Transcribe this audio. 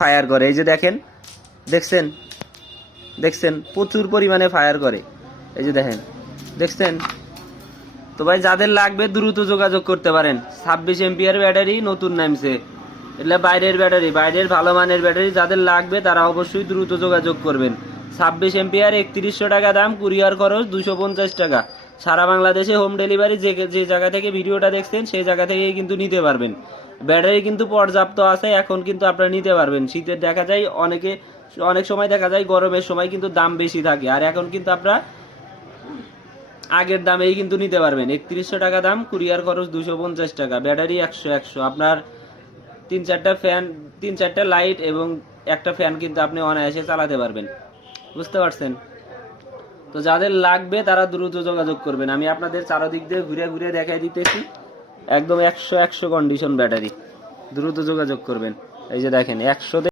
Fire করে, এই যে দেখেন, দেখছেন দেখছেন প্রচুর পরিমাণে ফায়ার করে, এই যে দেখেন, দেখছেন। তো ভাই যাদের লাগবে দ্রুত যোগাযোগ করতে পারেন। 26 এম্পিয়ার ব্যাটারি নতুন নামছে, এটা বাইরের ব্যাটারি, বাইরের ভালো মানের ব্যাটারি। যাদের লাগবে তারা অবশ্যই দ্রুত যোগাযোগ করবেন। 26 এম্পিয়ার 3100 টাকা দাম, কুরিয়ার খরচ 250 টাকা। সারা বাংলাদেশে হোম ডেলিভারি, যে জায়গা থেকে ভিডিওটা দেখছেন সেই জায়গা থেকেই কিন্তু নিতে পারবেন। ব্যাটারি কিন্তু পর্যাপ্ত আছে, এখন কিন্তু আপনারা নিতে পারবেন। শীতের দেখা যায় অনেক সময় দেখা যায় গরমের সময় কিন্তু দাম বেশি থাকে, আর এখন কিন্তু আপনারা আগের দামেই কিন্তু নিতে পারবেন। 3100 টাকা দাম, কুরিয়ার খরচ 250 টাকা, ব্যাটারি 100 আপনার 3-4টা ফ্যান, 3-4টা লাইট এবং একটা ফ্যান কিন্তু আপনি অনায়াসে চালাতে পারবেন। বুঝতে পারছেন? তো যাদের লাগবে তারা দ্রুত যোগাযোগ করবেন। আমি আপনাদের চারদিক দিয়ে ঘুরে ঘুরে দেখাই দিতেছি, একদম 100 কন্ডিশন ব্যাটারি। দ্রুত যোগাযোগ করবেন। এই যে দেখেন 100